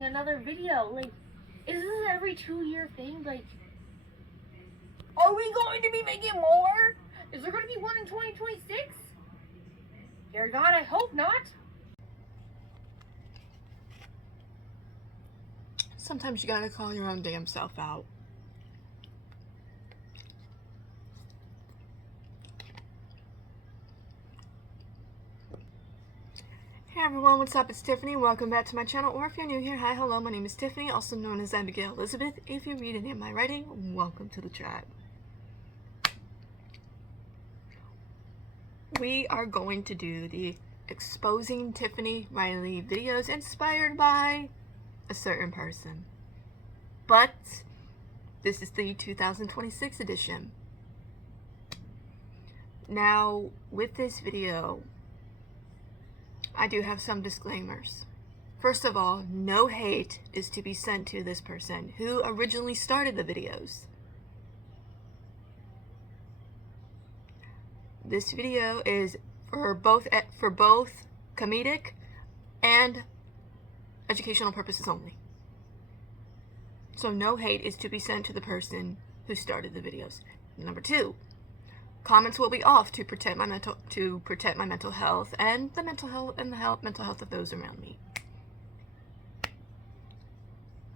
another video. Like, is this an every 2-year thing? Like, are we going to be making more? Is there going to be one in 2026? Dear God, I hope not. Sometimes you gotta call your own damn self out. Hey everyone, what's up? It's Tiffany. Welcome back to my channel, or if you're new here, hi, hello, my name is Tiffany, also known as Abigail Elizabeth. If you read any of my writing, welcome to the tribe. We are going to do the Exposing Tiffany Riley videos inspired by a certain person. But this is the 2026 edition. Now, with this video, I do have some disclaimers. First of all, no hate is to be sent to this person who originally started the videos. This video is for both comedic and educational purposes only. So no hate is to be sent to the person who started the videos. Number 2, comments will be off to protect my mental health and the mental health of those around me.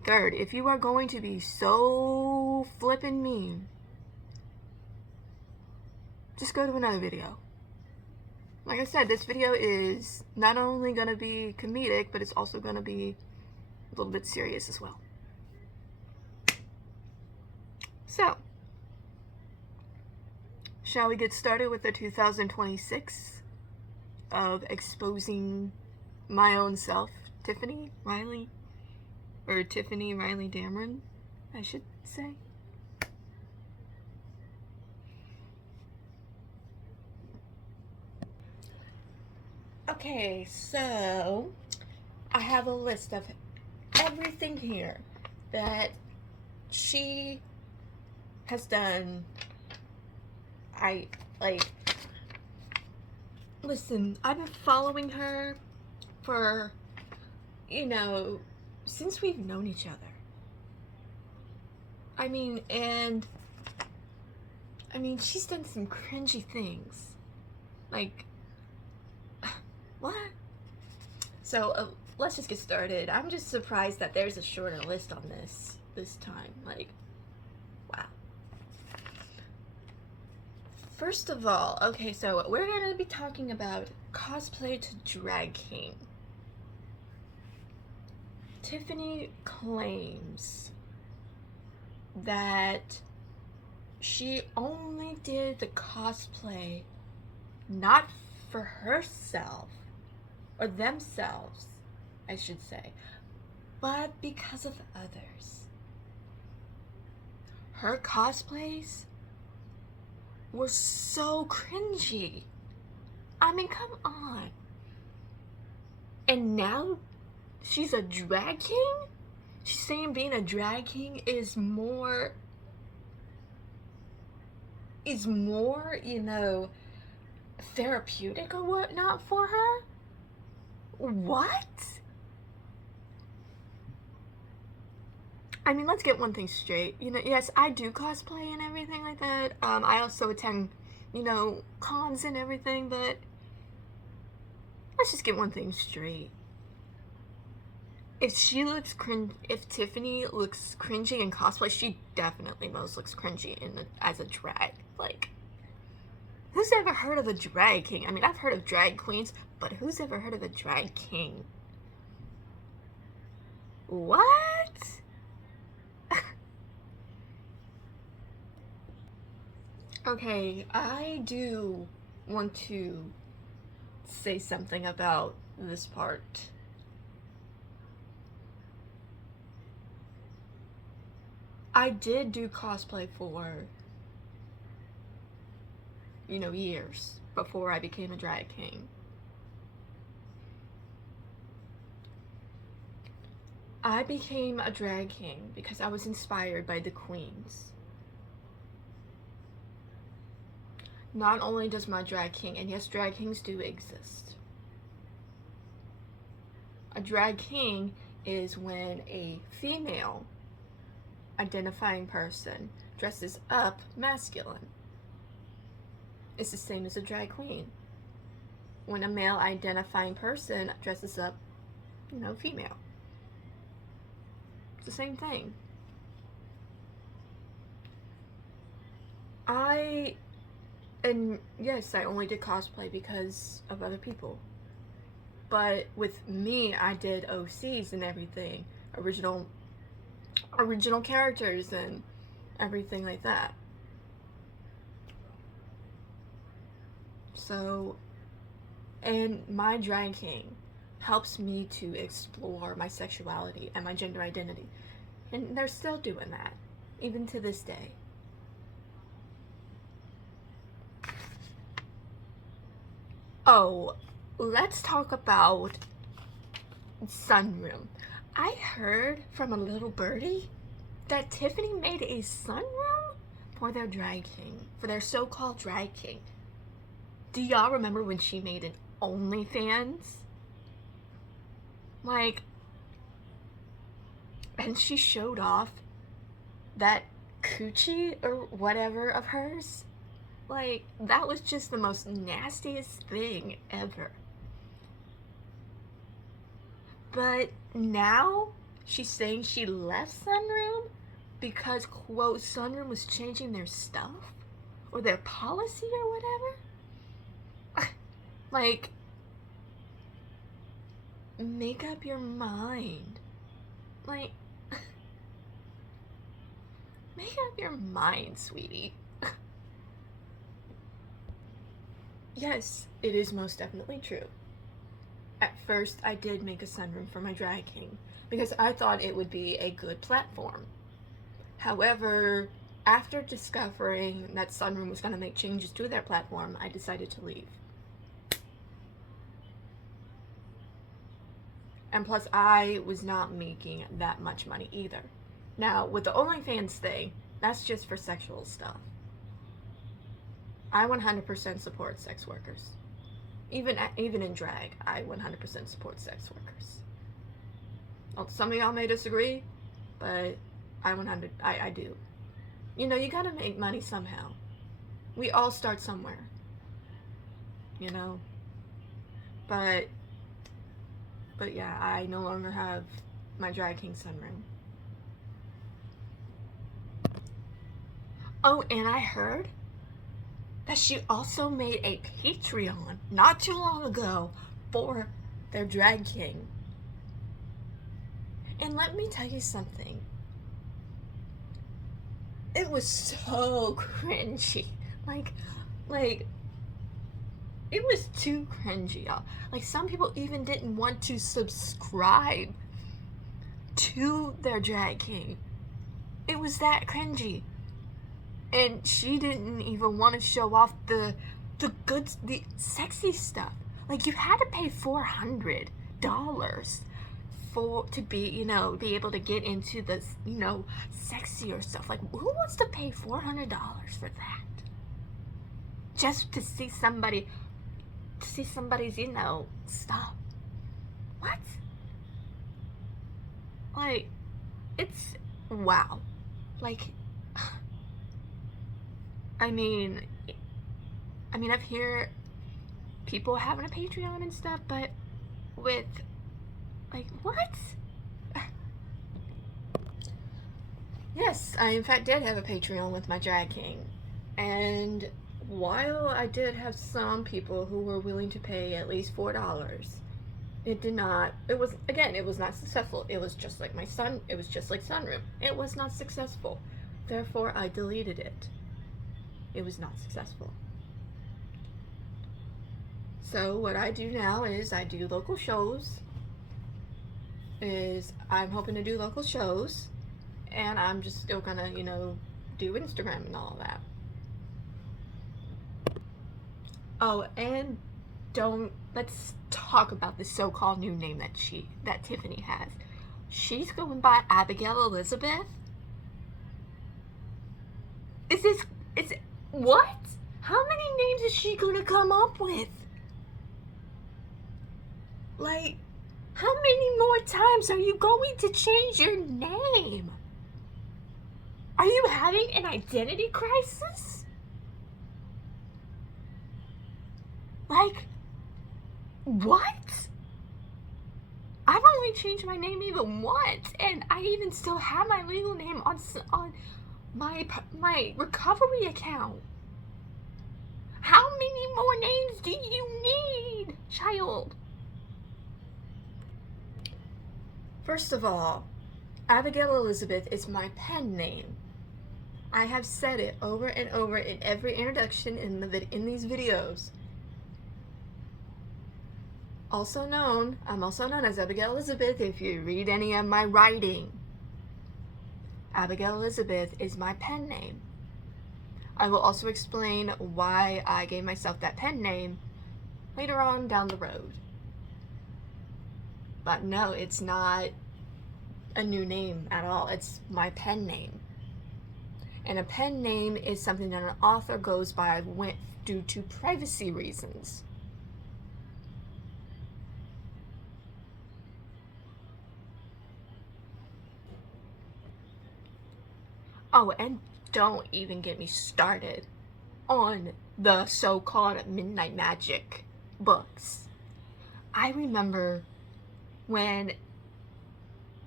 Third, if you are going to be so flippin' mean, just go to another video. Like I said, this video is not only going to be comedic, but it's also going to be a little bit serious as well. So, shall we get started with the 2026 of exposing my own self, Tiffany Riley-Dameron, I should say. Okay, so I have a list of everything here that she has done. Listen, I've been following her for, since we've known each other. I mean, she's done some cringy things. Like, what? So, let's just get started. I'm just surprised that there's a shorter list on this time. Like, wow. First of all, okay, so we're going to be talking about cosplay to drag king. Tiffany claims that she only did the cosplay not for herself, or themselves, I should say, but because of others. Her cosplays were so cringy. I mean, come on. And now she's a drag king? She's saying being a drag king is more, therapeutic or whatnot for her? What? I mean, let's get one thing straight. Yes, I do cosplay and everything like that. I also attend, cons and everything, but let's just get one thing straight. If Tiffany looks cringy in cosplay, she definitely most looks cringy as a drag. Like, who's ever heard of a drag king? I mean, I've heard of drag queens, but who's ever heard of a drag king? What? Okay, I do want to say something about this part. I did do cosplay for, years before I became a drag king. I became a drag king because I was inspired by the queens. Not only does my drag king, and yes, drag kings do exist. A drag king is when a female identifying person dresses up masculine. It's the same as a drag queen. When a male identifying person dresses up, female. It's the same thing. And yes, I only did cosplay because of other people. But with me, I did OCs and everything. Original characters and everything like that. So, and my drag king helps me to explore my sexuality and my gender identity. And they're still doing that, even to this day. Oh, let's talk about sunroom. I heard from a little birdie that Tiffany made a sunroom for their drag king, for their so-called drag king. Do y'all remember when she made an OnlyFans? And she showed off that coochie or whatever of hers? That was just the most nastiest thing ever. But now she's saying she left Sunroom because, quote, Sunroom was changing their stuff or their policy or whatever. Make up your mind. Make up your mind, sweetie. Yes, it is most definitely true. At first, I did make a sunroom for my drag king because I thought it would be a good platform. However, after discovering that Sunroom was going to make changes to their platform, I decided to leave. And plus, I was not making that much money either. Now, with the OnlyFans thing, that's just for sexual stuff. I 100% support sex workers. Even in drag, I 100% support sex workers. Well, some of y'all may disagree, but I do. You gotta make money somehow. We all start somewhere. But yeah, I no longer have my drag king sunroom. Oh, and I heard that she also made a Patreon not too long ago for their drag king. And let me tell you something. It was so cringy. It was too cringy, y'all. Some people even didn't want to subscribe to their drag king. It was that cringy. And she didn't even want to show off the sexy stuff. You had to pay $400 to be able to get into the, sexier stuff. Who wants to pay $400 for that? Just to see somebody's, stuff. What? It's, wow. I've heard people having a Patreon and stuff, but with, what? Yes, I in fact did have a Patreon with my drag king. And while I did have some people who were willing to pay at least $4, it was not successful. It was just like Sunroom. It was not successful. Therefore, I deleted it. It was not successful. So what I do now is I do local shows. I'm hoping to do local shows, and I'm just still gonna, do Instagram and all that. Oh, and let's talk about the so-called new name that Tiffany has. She's going by Abigail Elizabeth. What? How many names is she gonna come up with? How many more times are you going to change your name? Are you having an identity crisis? Like, what? I've only changed my name even once, and I even still have my legal name on my recovery account. How many more names do you need, child? First of all, Abigail Elizabeth is my pen name. I have said it over and over in every introduction in these videos. I'm also known as Abigail Elizabeth if you read any of my writing. Abigail Elizabeth is my pen name. I will also explain why I gave myself that pen name later on down the road. But no, it's not a new name at all. It's my pen name. And a pen name is something that an author goes by due to privacy reasons. Oh, and don't even get me started on the so-called Midnight Magic books. I remember when,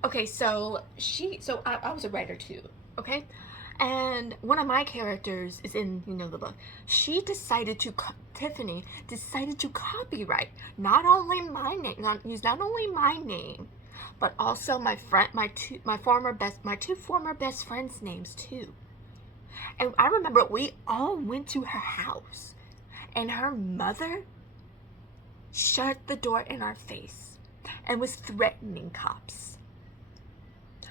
okay, so I was a writer too, okay? And one of my characters is in, the book. Tiffany decided to copyright not only my name, not only my name, but also my two former best friends' names too. And I remember we all went to her house, and her mother shut the door in our face and was threatening cops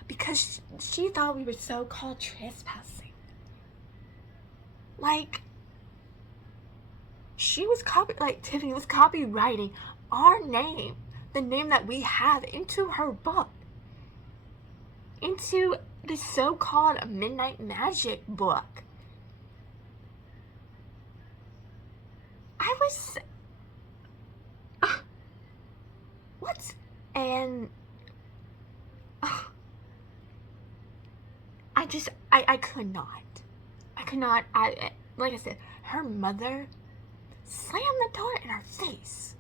because she thought we were so-called trespassing. Like, Tiffany was copywriting our name, the name that we have, into her book, into the so-called Midnight Magic book. I was what? And I could not. Like I said, her mother slammed the door in her face.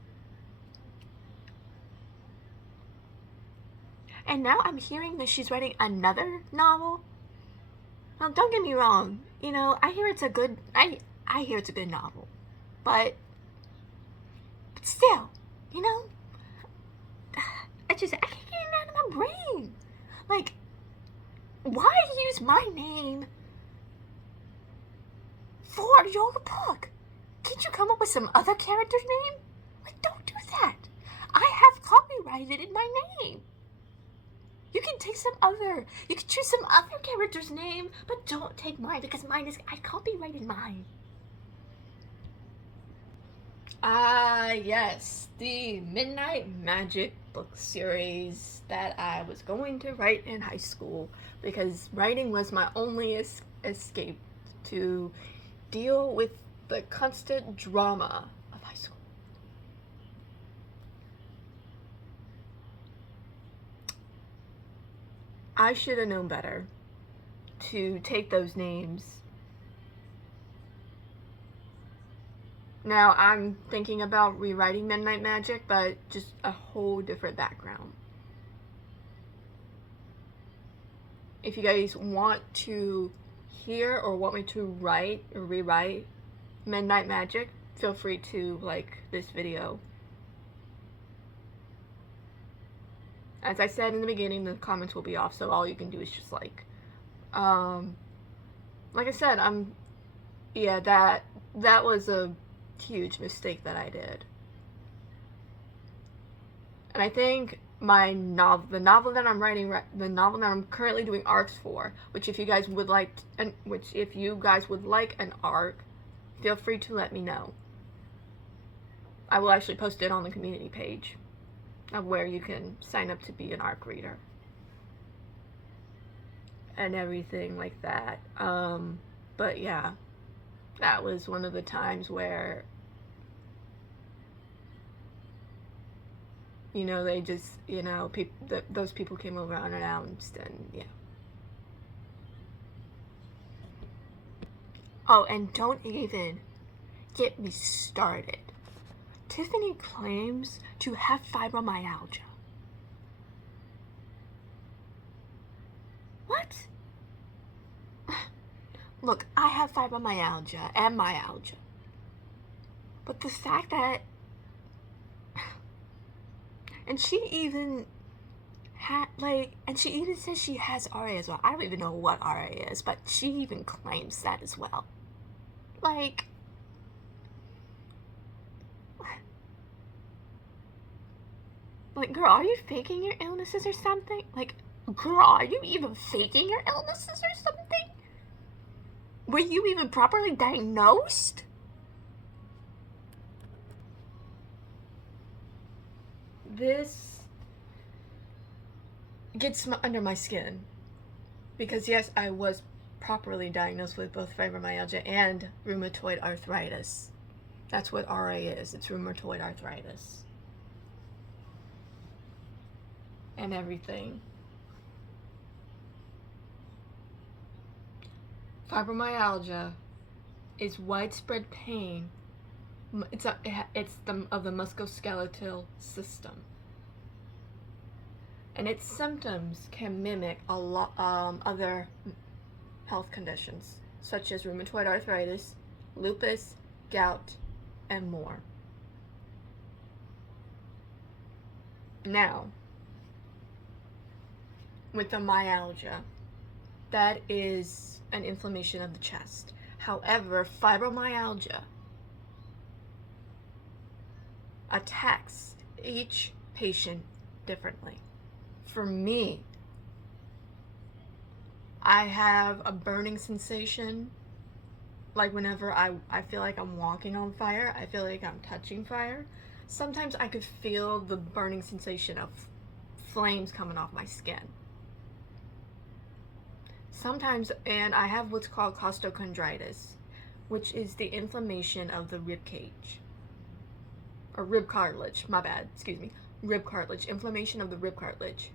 And now I'm hearing that she's writing another novel. Now, don't get me wrong. I hear it's a good novel. But still, I can't get it out of my brain. Like, why use my name for your book? Can't you come up with some other character's name? Like, don't do that. I have copyrighted in my name. You can choose some other character's name, but don't take mine because I copyrighted mine. Yes, the Midnight Magic book series that I was going to write in high school because writing was my only escape to deal with the constant drama of high school. I should have known better to take those names. Now, I'm thinking about rewriting Midnight Magic, but just a whole different background. If you guys want to hear or want me to write or rewrite Midnight Magic, feel free to like this video. As I said in the beginning, the comments will be off, so all you can do is just like I said, that was a huge mistake that I did. And I think the novel that I'm currently doing arcs for, which if you guys would like an arc, feel free to let me know. I will actually post it on the community page of where you can sign up to be an arc reader and everything like that. But yeah, that was one of the times where they just, those people came over unannounced, and yeah. Oh, and don't even get me started. Tiffany claims to have fibromyalgia. What? Look, I have fibromyalgia and myalgia. But the fact that... And she even and she even says she has RA as well. I don't even know what RA is, but she even claims that as well. Like, girl, are you faking your illnesses or something? Like, girl, are you even faking your illnesses or something? Were you even properly diagnosed? This gets under my skin. Because yes, I was properly diagnosed with both fibromyalgia and rheumatoid arthritis. That's what RA is. It's rheumatoid arthritis. And everything. Fibromyalgia is widespread pain. It's of the musculoskeletal system. And its symptoms can mimic a lot other health conditions, such as rheumatoid arthritis, lupus, gout, and more. Now, with the myalgia, that is an inflammation of the chest. However, fibromyalgia attacks each patient differently. For me, I have a burning sensation, like whenever I feel like I'm walking on fire, I feel like I'm touching fire. Sometimes I could feel the burning sensation of flames coming off my skin. Sometimes, and I have what's called costochondritis, which is the inflammation of the rib cage. Or rib cartilage, my bad, excuse me. Rib cartilage, inflammation of the rib cartilage.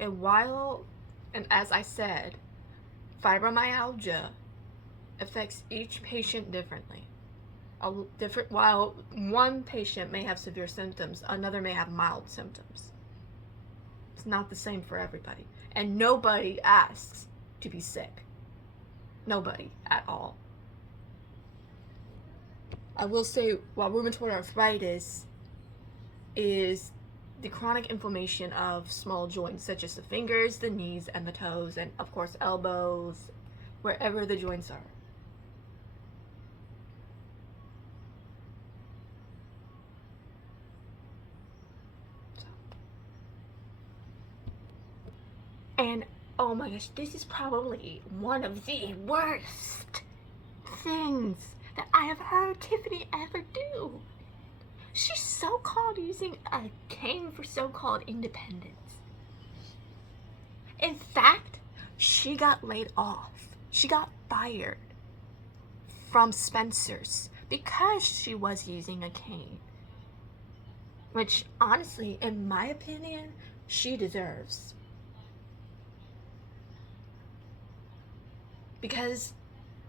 And as I said, fibromyalgia affects each patient differently. While one patient may have severe symptoms, another may have mild symptoms. It's not the same for everybody. And nobody asks to be sick. Nobody at all. I will say, while rheumatoid arthritis is the chronic inflammation of small joints such as the fingers, the knees, and the toes, and of course elbows, wherever the joints are. And oh my gosh, this is probably one of the worst things that I have heard Tiffany ever do. She's so-called using a cane for so-called independence. In fact, she got laid off. She got fired from Spencer's because she was using a cane. Which, honestly, in my opinion, she deserves. Because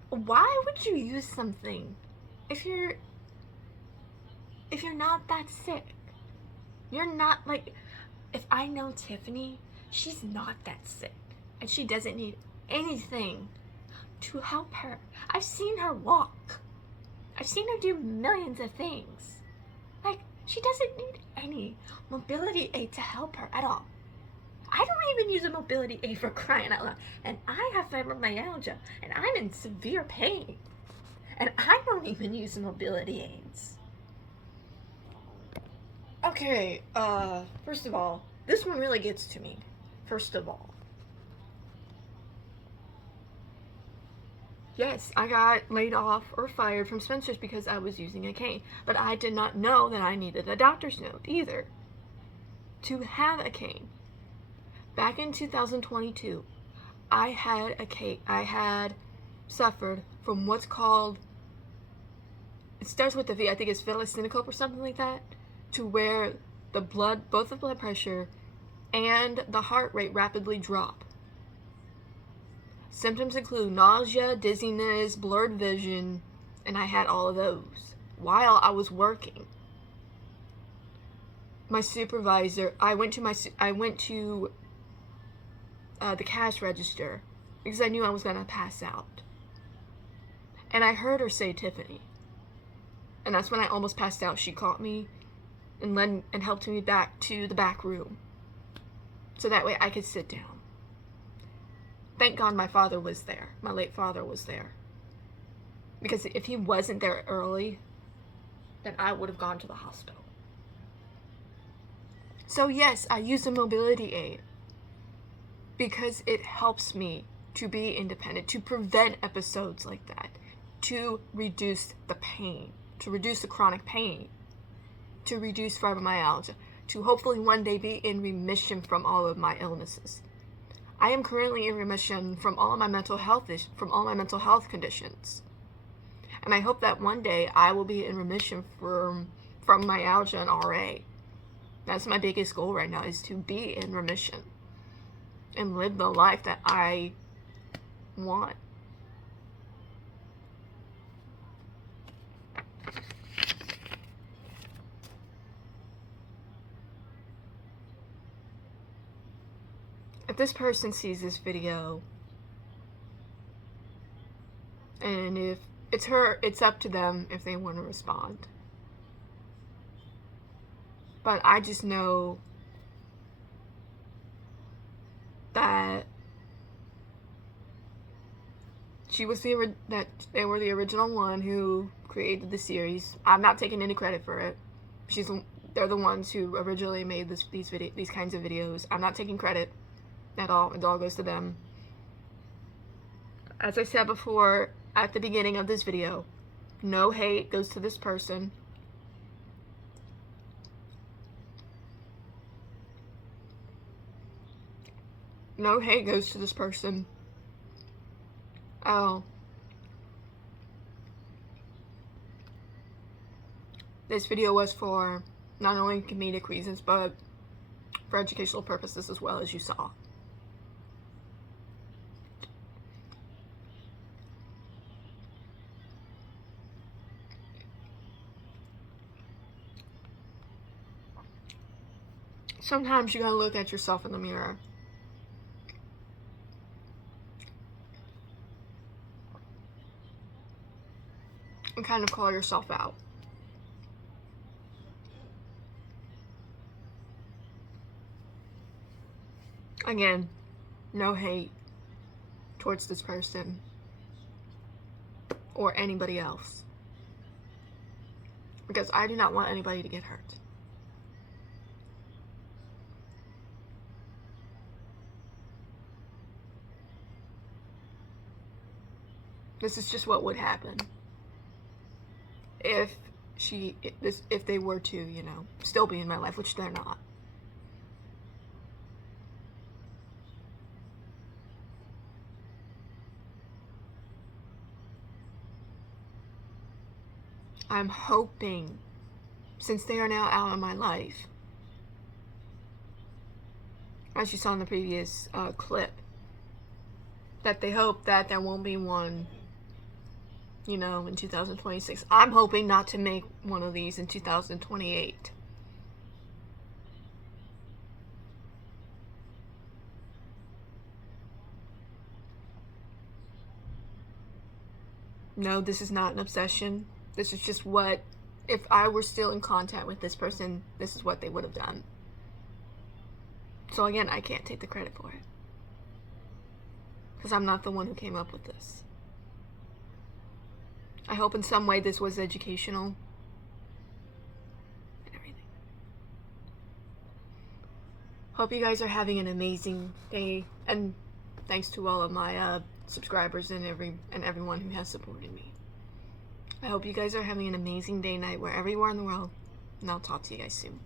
why would you use something if you're not that sick? You're not, like, if I know Tiffany, she's not that sick. And she doesn't need anything to help her. I've seen her walk. I've seen her do millions of things. Like, she doesn't need any mobility aid to help her at all. I don't even use a mobility aid, for crying out loud. And I have fibromyalgia, and I'm in severe pain. And I don't even use mobility aids. Okay, first of all, this one really gets to me. First of all. Yes, I got laid off or fired from Spencer's because I was using a cane. But I did not know that I needed a doctor's note either to have a cane. Back in 2022, I had suffered from what's called, it starts with a V, I think it's villus syncope or something like that, to where both the blood pressure and the heart rate rapidly drop. Symptoms include nausea, dizziness, blurred vision, and I had all of those while I was working. My supervisor, I went to the cash register because I knew I was going to pass out. And I heard her say Tiffany. And that's when I almost passed out. She caught me and helped me back to the back room, so that way I could sit down. Thank God my father was there. My late father was there. Because if he wasn't there early, then I would have gone to the hospital. So yes, I use a mobility aid because it helps me to be independent, to prevent episodes like that, to reduce the pain, to reduce the chronic pain, to reduce fibromyalgia, to hopefully one day be in remission from all of my illnesses. I am currently in remission from all of my mental health conditions. And I hope that one day I will be in remission from myalgia and RA. That's my biggest goal right now, is to be in remission and live the life that I want. If this person sees this video, and if it's up to them if they want to respond. But I just know that that they were the original one who created the series. I'm not taking any credit for it. They're the ones who originally made these kinds of videos. I'm not taking credit at all. It all goes to them. As I said before at the beginning of this video, no hate goes to this person. No hate goes to this person. Oh. This video was for not only comedic reasons, but for educational purposes as well, as you saw. Sometimes you gotta look at yourself in the mirror. And kind of call yourself out. Again, no hate towards this person or anybody else, because I do not want anybody to get hurt. This is just what would happen if they were to, still be in my life, which they're not. I'm hoping, since they are now out of my life, as you saw in the previous clip, that they hope that there won't be one, in 2026. I'm hoping not to make one of these in 2028. No, this is not an obsession. This is just what, if I were still in contact with this person, this is what they would have done. So again, I can't take the credit for it, because I'm not the one who came up with this. I hope in some way this was educational and everything. Hope you guys are having an amazing day, and thanks to all of my subscribers and everyone who has supported me. I hope you guys are having an amazing day, night, wherever you are in the world, and I'll talk to you guys soon.